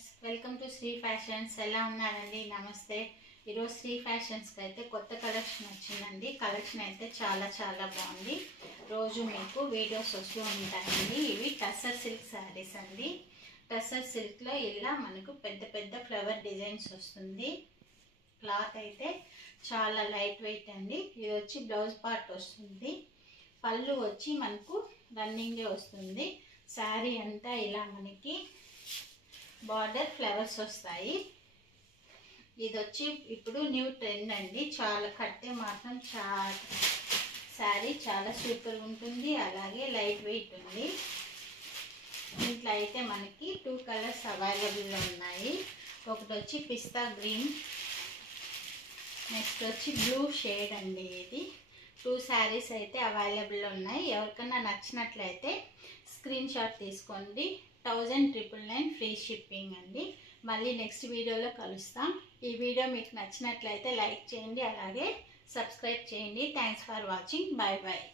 Friends, welcome to Shri fashions. ఎలా ఉన్నారండి? నమస్తే. ఈరోజు శ్రీ ఫ్యాషన్స్కి అయితే కొత్త కలెక్షన్ వచ్చిందండి. కలెక్షన్ అయితే చాలా బాగుంది. రోజు మీకు వీడియోస్ వస్తూ ఉంటాయండి. ఇవి టస్సర్ సిల్క్ శారీస్ అండి. టస్సర్ సిల్క్లో ఇలా మనకు పెద్ద ఫ్లవర్ డిజైన్స్ వస్తుంది. క్లాత్ అయితే చాలా లైట్ వెయిట్ అండి. ఇది వచ్చి బ్లౌజ్ పార్ట్ వస్తుంది. పళ్ళు వచ్చి మనకు రన్నింగే వస్తుంది. శారీ అంతా ఇలా మనకి బార్డర్ ఫ్లవర్స్ వస్తాయి. ఇది వచ్చి ఇప్పుడు న్యూ ట్రెండ్ అండి. చాలా కట్టే మాత్రం శారీ చాలా సూపర్ ఉంటుంది. అలాగే లైట్ వెయిట్ ఉంది. దీంట్లో అయితే మనకి 2 కలర్స్ అవైలబుల్లో ఉన్నాయి. ఒకటి వచ్చి పిస్తా గ్రీన్, నెక్స్ట్ వచ్చి బ్లూ షేడ్ అండి. ఇది 2 శారీస్ అయితే అవైలబుల్ ఉన్నాయి. ఎవరికైనా నచ్చినట్లయితే స్క్రీన్ షాట్ తీసుకోండి. 1999 ఫ్రీ షిప్పింగ్ అండి. మళ్ళీ నెక్స్ట్ వీడియోలో కలుస్తాం. ఈ వీడియో మీకు నచ్చినట్లయితే లైక్ చేయండి, అలాగే సబ్స్క్రైబ్ చేయండి. Thanks for watching. బాయ్.